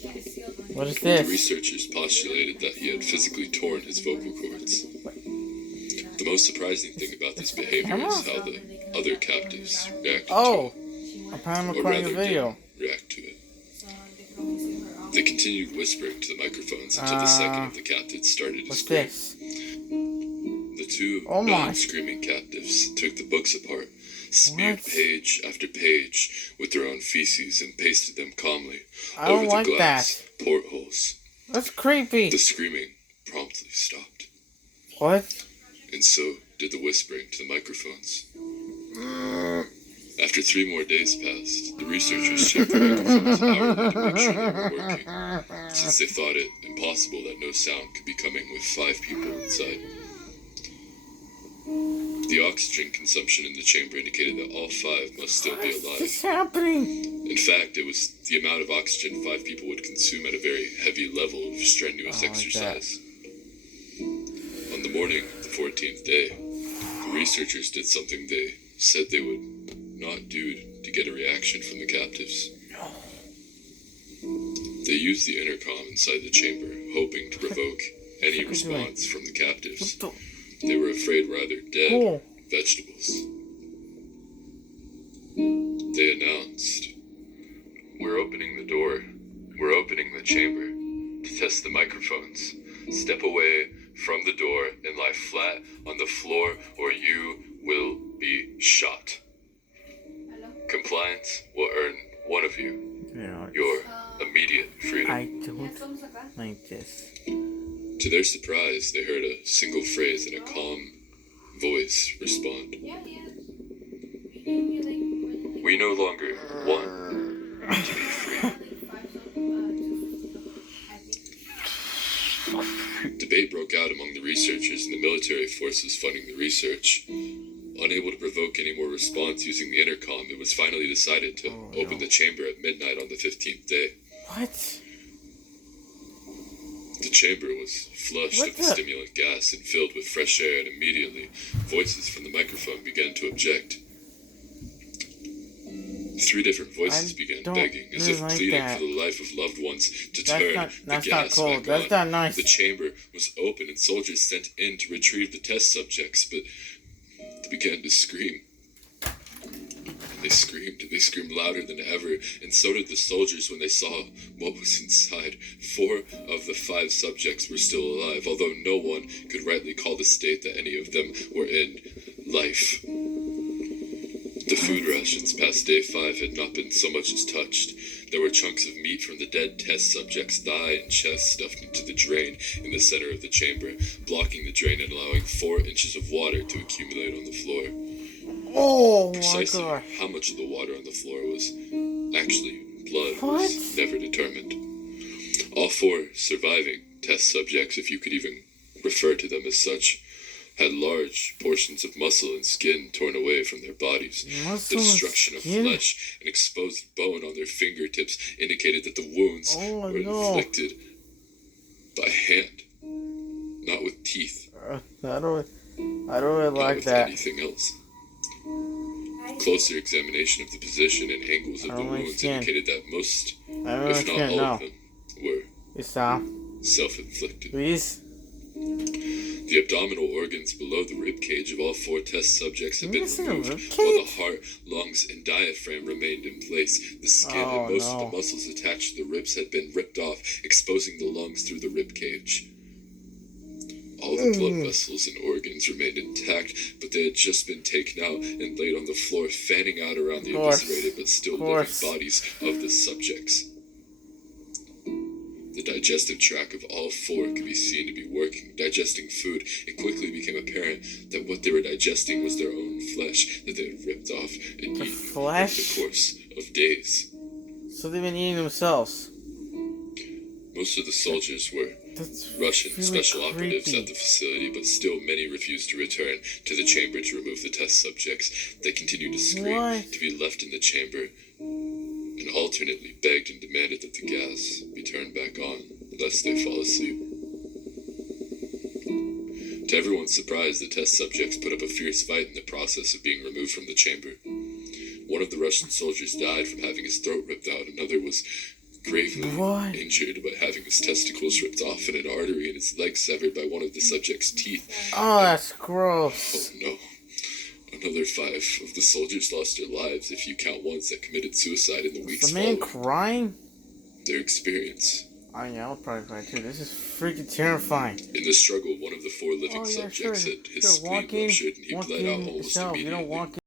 What is The this? researchers postulated that he had physically torn his vocal cords. The most surprising thing about this behavior is how the other captives reacted Oh, to it, apparently I'm or recording a rather video. didn't react to it. They continued whispering to the microphones until the second of the captives started to What's scream. this? The two Oh my. non-screaming captives took the books apart, smeared What? page after page with their own feces, and pasted them calmly I don't over the like glass portholes. That's creepy. The screaming promptly stopped, What? and so did the whispering to the microphones. After 3 more days passed, the researchers checked the microphones hourly to make sure they were working, since they thought it impossible that no sound could be coming with 5 people inside. The oxygen consumption in the chamber indicated that all 5 must still be alive. What's happening? In fact, it was the amount of oxygen 5 people would consume at a very heavy level of strenuous exercise. On the morning of the 14th day, the researchers did something they said they would not do to get a reaction from the captives. They used the intercom inside the chamber, hoping to provoke any response from the captives. They were afraid rather dead vegetables. They announced, "We're opening the door. We're opening the chamber to test the microphones. Step away from the door and lie flat on the floor or you will be shot. Compliance will earn one of you your immediate freedom." I don't like this. To their surprise, they heard a single phrase in a calm voice respond. "We no longer want to be free." Debate broke out among the researchers and the military forces funding the research. Unable to provoke any more response using the intercom, it was finally decided to open the chamber at midnight on the 15th day. What? The chamber was flushed with the stimulant gas and filled with fresh air, and immediately voices from the microphone began to object. 3 different voices began begging, as if pleading for the life of loved ones, to turn the gas back That's on. not nice. The chamber was open and soldiers sent in to retrieve the test subjects, but they began to scream. They screamed louder than ever, and so did the soldiers when they saw what was inside. 4 of the 5 subjects were still alive, although no one could rightly call the state that any of them were in life. The food rations past day 5 had not been so much as touched. There were chunks of meat from the dead test subjects' thigh and chest stuffed into the drain in the center of the chamber, blocking the drain and allowing 4 inches of water to accumulate on the floor. Oh Precisely my god. how much of the water on the floor was actually blood What? was never determined. All 4 surviving test subjects, if you could even refer to them as such, had large portions of muscle and skin torn away from their bodies. The destruction of flesh and exposed bone on their fingertips indicated that the wounds were inflicted by hand, not with teeth. I don't really like with that. anything else. Closer examination of the position and angles of the wounds indicated that most, if not all of them, were self-inflicted. Please. The abdominal organs below the rib cage of all 4 test subjects had been removed, while the heart, lungs, and diaphragm remained in place. The skin and most of the muscles attached to the ribs had been ripped off, exposing the lungs through the rib cage. All the blood vessels and organs remained intact, but they had just been taken out and laid on the floor, fanning out around the eviscerated but still living bodies of the subjects. The digestive tract of all 4 could be seen to be working, digesting food. It quickly became apparent that what they were digesting was their own flesh that they had ripped off and eaten over the course of days. So they've been eating themselves. Most of the soldiers were Russian special operatives at the facility, but still many refused to return to the chamber to remove the test subjects. They continued to scream to be left in the chamber, and alternately begged and demanded that the gas be turned back on, lest they fall asleep. To everyone's surprise, the test subjects put up a fierce fight in the process of being removed from the chamber. One of the Russian soldiers died from having his throat ripped out, another was gravely What? injured by having his testicles ripped off and an artery in his leg severed by one of the subject's teeth. Oh, that's Oh gross. no. Another 5 of the soldiers lost their lives if you count ones that committed suicide in the Is weeks the man following crying? their experience. Oh yeah, I would probably cry too. This is freaking terrifying. In the struggle, one of the 4 living Oh yeah, subjects sure. had his Sure, spleen ruptured and he bled out almost yourself. You immediately. don't walk in.